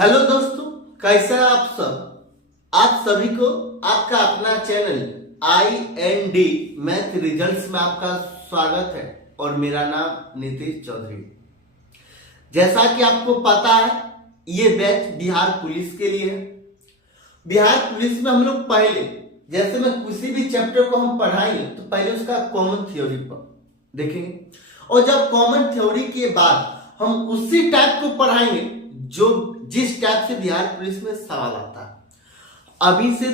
Hello दोस्तों, कैसे हैं आप सब। आप सभी को आपका अपना चैनल IND मैथ रिजल्ट्स में आपका स्वागत है और मेरा नाम नीतीश चौधरी। जैसा कि आपको पता है, ये बैच बिहार पुलिस के लिए है। बिहार पुलिस में हम लोग पहले जैसे में किसी भी चैप्टर को हम पढ़ाएंगे तो पहले उसका कॉमन थ्योरी पर देखेंगे और जब कॉमन थ्योरी के बाद हम उसी टाइप को पढ़ाएंगे जो जिस टाइप से बिहार पुलिस में सवाल आता है। अभी से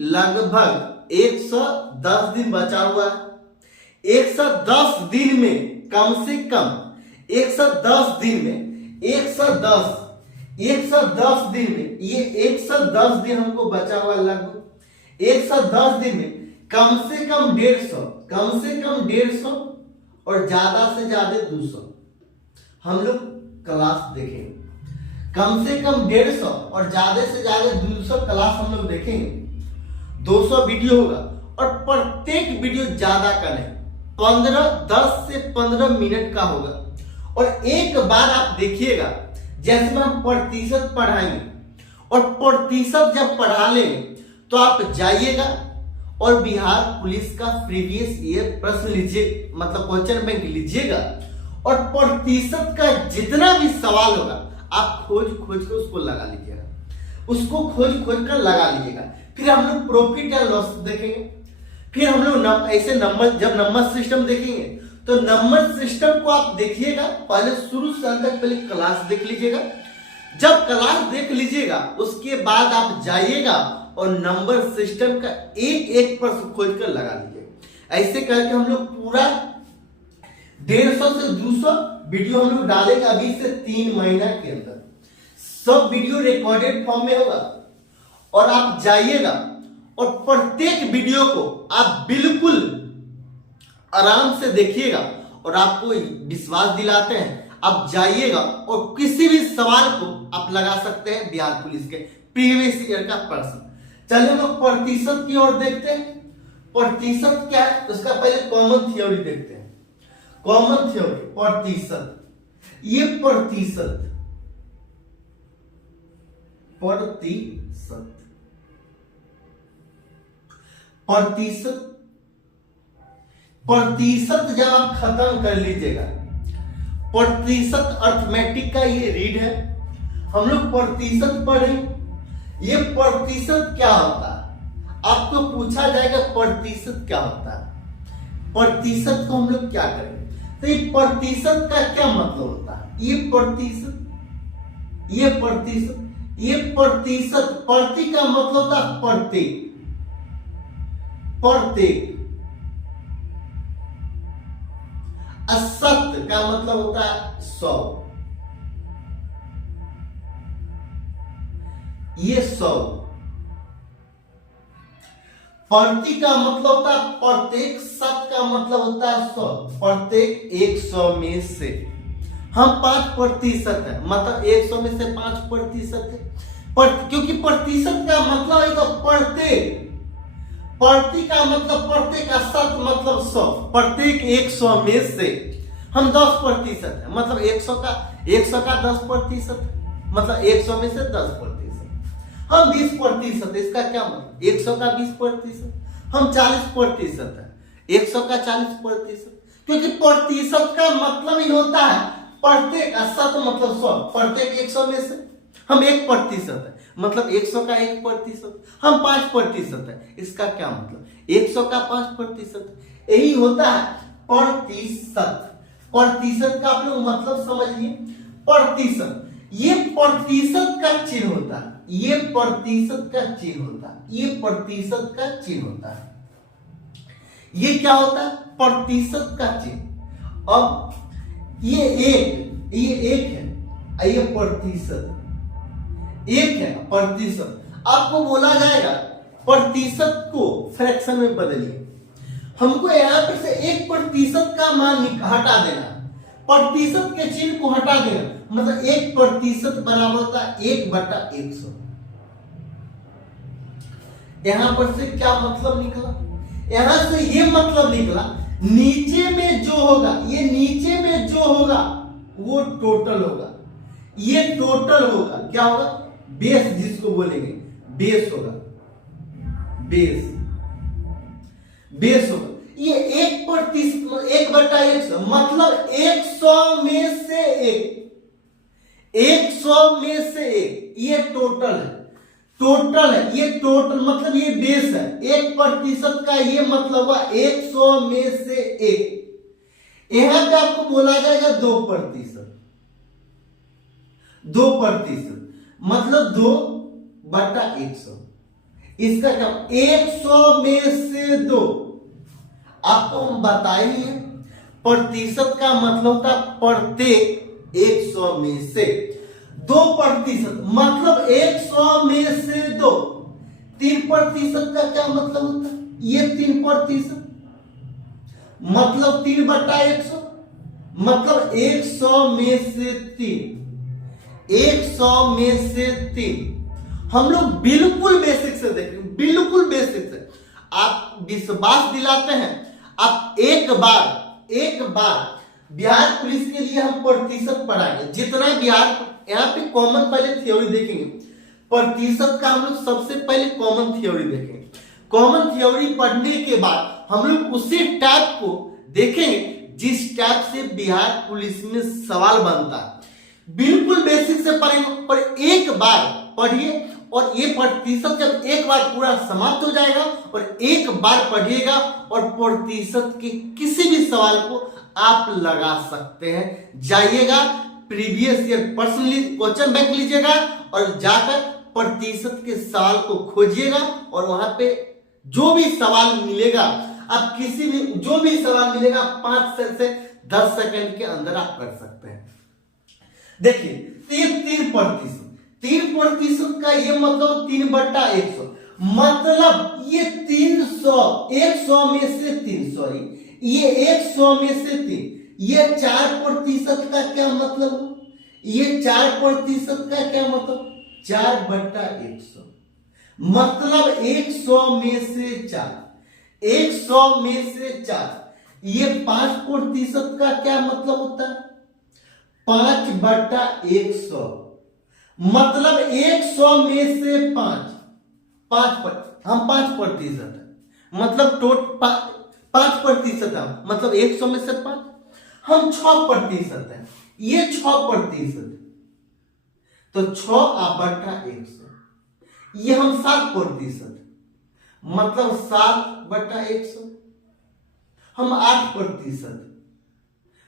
लगभग 110 दिन बचा हुआ है। 110 दिन में कम से कम 110 दिन में 110 दिन में ये 110 दिन हमको बचा हुआ है। लगभग 110 दिन में कम से कम 150 और ज्यादा से ज्यादा 200 हम लोग क्लास देखेंगे। कम से कम 150 और ज्यादा से ज्यादा 200 क्लास हम लोग देखेंगे। 200 वीडियो होगा और प्रत्येक वीडियो ज्यादा का नहीं, 10 से 15 मिनट का होगा। और एक बार आप देखिएगा, जैसे में हम प्रतिशत पढ़ाएंगे और प्रतिशत जब पढ़ा लेंगे तो आप जाइएगा और बिहार पुलिस का प्रीवियस ईयर प्रश्न लीजिए, मतलब क्वेश्चन बैंक लीजिएगा और प्रतिशत का जितना भी सवाल होगा आप खोज के उसको लगा लीजिएगा, उसको खोज कर लगा लीजिएगा। फिर हम लोग प्रॉफिट एंड लॉस देखेंगे। फिर हम लोग ऐसे जब नंबर सिस्टम देखेंगे तो नंबर सिस्टम को आप देखिएगा, पहले शुरू से अंत तक पहले क्लास देख लीजिएगा। जब क्लास देख लीजिएगा उसके बाद आप जाइएगा और नंबर सिस्टम का एक प्रश्न खोज कर लगा लीजिएगा। ऐसे करके हम लोग पूरा 150 से 200 वीडियो हम लोग डालेंगे अभी से 3 महीना के अंदर। सब वीडियो रिकॉर्डेड फॉर्म में होगा और आप जाइएगा और प्रत्येक वीडियो को आप बिल्कुल आराम से देखिएगा और आपको विश्वास दिलाते हैं आप जाइएगा और किसी भी सवाल को आप लगा सकते हैं बिहार पुलिस के प्रीवियस ईयर का प्रश्न। चलिए हम लोग प्रतिशत की ओर देखते हैं। प्रतिशत क्या है उसका पहले कॉमन थ्योरी देखते हैं। कॉमन थ्योरी प्रतिशत, ये प्रतिशत जब आप खत्म कर लीजिएगा, प्रतिशत अर्थमेटिक का ये रीड है। हम लोग प्रतिशत पढ़ें। ये प्रतिशत क्या होता है, आपको पूछा जाएगा प्रतिशत क्या होता है। प्रतिशत को हम लोग क्या करेंगे, तो ये प्रतिशत का क्या मतलब होता है। ये प्रतिशत प्रति का मतलब होता है प्रत्येक। असत का मतलब होता है 100। ये 100। प्रति का मतलब होता है प्रत्येक, सत का मतलब होता है 100। प्रत्येक 100 में से हम 5% है, मतलब 100 में से 5% है। क्योंकि प्रतिशत का मतलब है तो प्रत्येक, प्रति का मतलब प्रत्येक, सत मतलब 100। प्रत्येक 100 में से हम 10% है, मतलब 100 का 10%, मतलब 100 में से 10%। हम 20%, इसका क्या मतलब 100 का 20%, हम 40% है, 100 का 40%। क्योंकि प्रतिशत का मतलब ही होता है प्रत्येक, सत मतलब 100, प्रत्येक 100 में से हम 1% है, मतलब 100 का 1%, हम 5% है। इसका क्या मतलब 100 का 5%, यही होता है प्रतिशत। प्रतिशत का आप लोग मतलब समझिए। प्रतिशत, ये प्रतिशत का चिन्ह होता है, ये प्रतिशत का चिन्ह होता है, ये प्रतिशत का चिन्ह होता है। ये क्या होता है, प्रतिशत का चिन्ह। अब ये एक है, ये प्रतिशत एक है। प्रतिशत आपको बोला जाएगा प्रतिशत को फ्रैक्शन में बदलिए। हमको यहाँ पर से 1% का मान हटा देना, प्रतिशत के चिन्ह को हटा देना, मतलब 1% बराबर होता है 1/100। यहां पर से क्या मतलब निकला, यहां से ये मतलब निकला नीचे में जो होगा, ये नीचे में जो होगा वो टोटल होगा, ये टोटल होगा, क्या होगा, बेस जिसको बोलेंगे, बेस होगा, बेस, बेस होगा। ये 1% 1/100 मतलब 100 में से 100 में से 1, ये टोटल है, टोटल है, ये टोटल मतलब ये बेस है। 1% का ये मतलब हुआ 100 में से 1। यहां पे आपको बोला जाएगा 2%, 2% मतलब 2/100। इसका क्या, 100 में से 2। आपको हम बताएंगे प्रतिशत का मतलब होता है प्रत्येक 100 में से 2%, मतलब 100 में से 2। 3% का क्या मतलब होता है, ये 3%, मतलब 3/100, मतलब 100 में से 3, 100 में से 3। हम लोग बिल्कुल बेसिक से देखेंगे, बिल्कुल बेसिक से। आप विश्वास दिलाते हैं, आप एक बार बिहार पुलिस के लिए हम प्रतिशत पढ़ाएंगे, जितना बिहार, यहाँ पे कॉमन पहले थ्योरी देखेंगे, प्रतिशत का हम लोग सबसे पहले कॉमन थ्योरी देखेंगे। कॉमन थ्योरी पढ़ने के बाद हम लोग उसी टाइप को देखेंगे जिस टाइप से बिहार पुलिस में सवाल बनता है। बिल्कुल बेसिक से पढ़ेंगे, पर एक बार पढ़िए, और ये प्रतिशत जब एक बार पूरा समाप्त हो जाएगा और एक बार पढ़िएगा और प्रतिशत के किसी भी सवाल को आप लगा सकते हैं। जाइएगा previous year personally question bank लीजिएगा और जाकर प्रतिशत के सवाल को खोजिएगा, और वहां पे जो भी सवाल मिलेगा, आप किसी भी जो भी सवाल मिलेगा 5 से 10 सेकंड के अंदर आप कर सकते हैं। देखिए 3% का ये मतलब 3/100, मतलब ये 300, 100 में से 3, सॉरी ये 100 में से 3, ये 4% का क्या मतलब, ये 4% का क्या मतलब, 4/100, मतलब 100 में से 4, 100 में से 4। ये 5% का क्या मतलब होता है, 5/100, मतलब 100 में से 5, हम 5% है, मतलब 5% है, मतलब 100 में से 5, हम 6% है, ये 6%, तो 6/100, ये हम 7%, मतलब 7/100, हम 8%,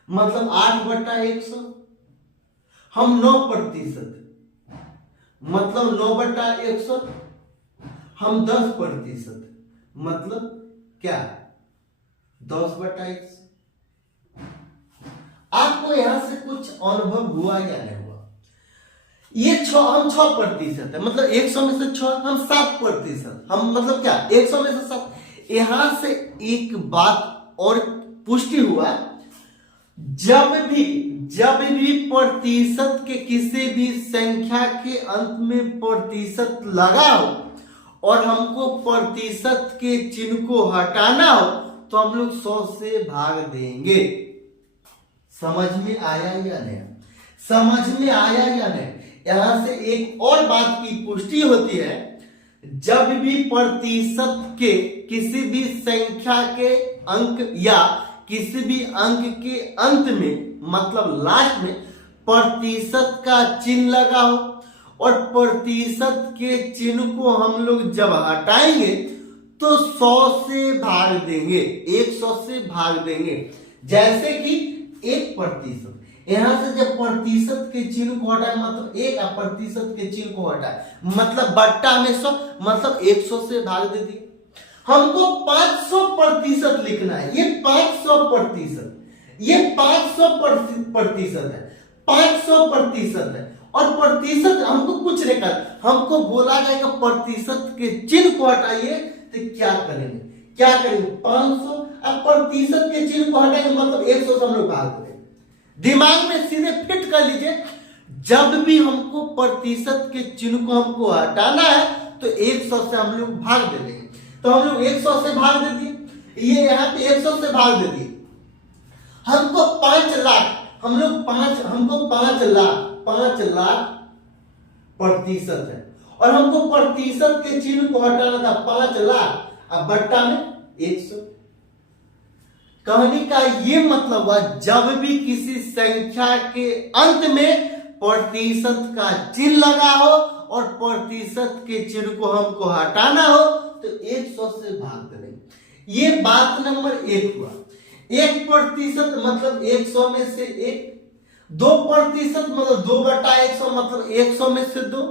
मतलब 8/100, हम 9%, मतलब 9/100, हम 10%, मतलब क्या, 10/100। आपको यहां से कुछ अनुभव हुआ या नहीं हुआ? ये हम 6% है, मतलब 100 में से 6, हम 7%, हम मतलब क्या, 100 में से 7। यहां से एक बात और पुष्टि हुआ, जब भी प्रतिशत के किसी भी संख्या के अंत में प्रतिशत लगा हो और हमको प्रतिशत के चिन्ह को हटाना हो, तो हम लोग 100 से भाग देंगे। समझ में आया या नहीं, समझ में आया या नहीं? यहां से एक और बात की पुष्टि होती है, जब भी प्रतिशत के किसी भी संख्या के अंक या किसी भी अंक के अंत में, मतलब लास्ट में प्रतिशत का चिन्ह लगा हो और प्रतिशत के चिन्ह को हम लोग जब हटाएंगे तो 100 से भाग देंगे, 100 से भाग देंगे। जैसे कि 1%, यहां से जब प्रतिशत के चिन्ह को हटाए, मतलब 1% के चिन्ह को हटाए, मतलब बट्टा में 100, मतलब 100 से भाग दे दिए। हमको 500% लिखना है, ये 500%, ये 500% है, 500% है, और प्रतिशत हमको कुछ नहीं करना, हमको बोला जाएगा प्रतिशत के चिन्ह को हटाइए, तो क्या करेंगे, 500, अब प्रतिशत के चिन्ह को हटाएंगे, मतलब 100 से हम लोग भाग देंगे। दिमाग में सीधे फिट कर लीजिए, जब भी हमको प्रतिशत के चिन्ह को हमको हटाना है तो 100 से हम लोग भाग दे देंगे। तो हम लोग 100 से भाग दे दिए, ये यहाँ पे 100 से भाग दे दिए। हमको 5 लाख, हमको 5 लाख 5 लाख प्रतिशत है और हमको प्रतिशत के चिन्ह को हटाना था 5 लाख, अब बट्टा में 100। कहने का ये मतलब हुआ जब भी किसी संख्या के अंत में प्रतिशत का चिन्ह लगा हो और प्रतिशत के चिन्ह को हमको हटाना हो तो 100 से भाग देंगे। ये बात नंबर 1 हुआ। 1% मतलब 100 में से 1, 2% मतलब 2/100 मतलब 100 में से 2,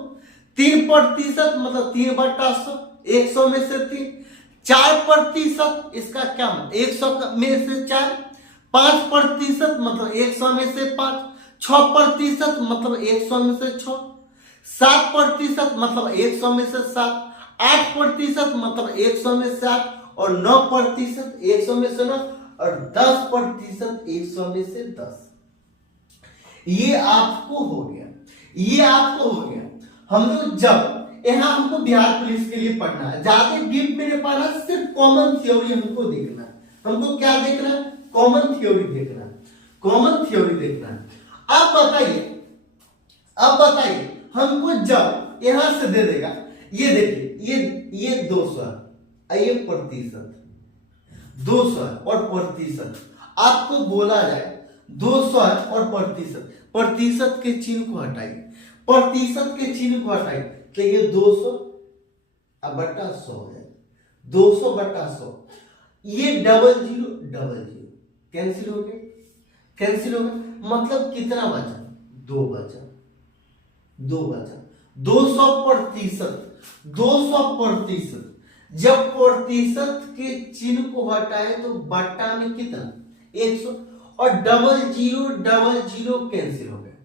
3% मतलब 3/100 100 में से 3, 4% इसका क्या मतलब 100 में से 4, 5% मतलब 100 में से 5, 6% मतलब 100 में से 6, 7% मतलब 100 में से 7, 8% मतलब 100 में से 8 और 9% 100 में से 9 और 10% 100 में से 10। ये आपको हो गया, ये आपको हो गया। हम लोग जब यहाँ हमको बिहार पुलिस के लिए पढ़ना है, ज्यादा डीप में नहीं पढ़ना, सिर्फ कॉमन थ्योरी हमको देखना है। हमको क्या देखना है? कॉमन थ्योरी देखना है, कॉमन थ्योरी देखना है। अब बताइए हमको जब यहां से दे देगा, ये देखिए ये 200 है, ये प्रतिशत 200 है और प्रतिशत आपको बोला जाए 200 है और प्रतिशत के चिन्ह को हटाइए, प्रतिशत के चिन्ह को हटाइए तो ये 200 अब बट्टा 100 है, 200/100। ये 00 कैंसिल हो गया, कैंसिल हो गया। मतलब कितना बचा? 2 बचा, 200%। जब प्रतिशत के चिन्ह को हटाए तो बट्टा में कितना? 100 और 0000 कैंसिल हो गया,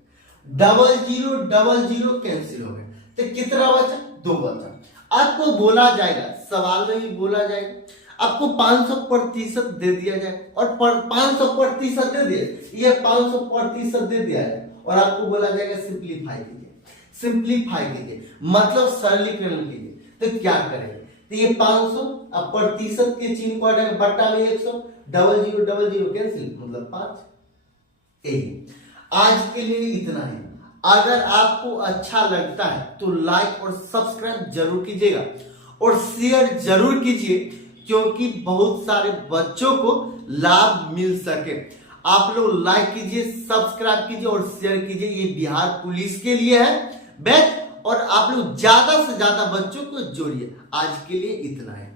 0000 कैंसिल हो गया तो कितना बचा? 2 बचा। आपको बोला जाएगा, सवाल में भी बोला जाएगा, आपको 500% दे दिया जाए और 500% दे दिया, ये 500% दे दिया है और आपको बोला जाएगा सिंप्लीफाई कीजिए, सिंप्लीफाई कीजिए मतलब सरलीकरण कीजिए। तो क्या करेंगे? तो ये 500 अब प्रतिशत के चिन्ह को हटाएंगे, बट्टा में 100, 0000 कैंसिल मतलब 5। यही आज के लिए इतना है। अगर आपको अच्छा लगता है तो लाइक और सब्सक्राइब जरूर कीजिएगा और शेयर जरूर कीजिए क्योंकि बहुत सारे बच्चों को लाभ मिल सके। आप लोग लाइक कीजिए, सब्सक्राइब कीजिए और शेयर कीजिए। ये बिहार पुलिस के लिए है बैच और आप लोग ज्यादा से ज्यादा बच्चों को जोड़िए। आज के लिए इतना है।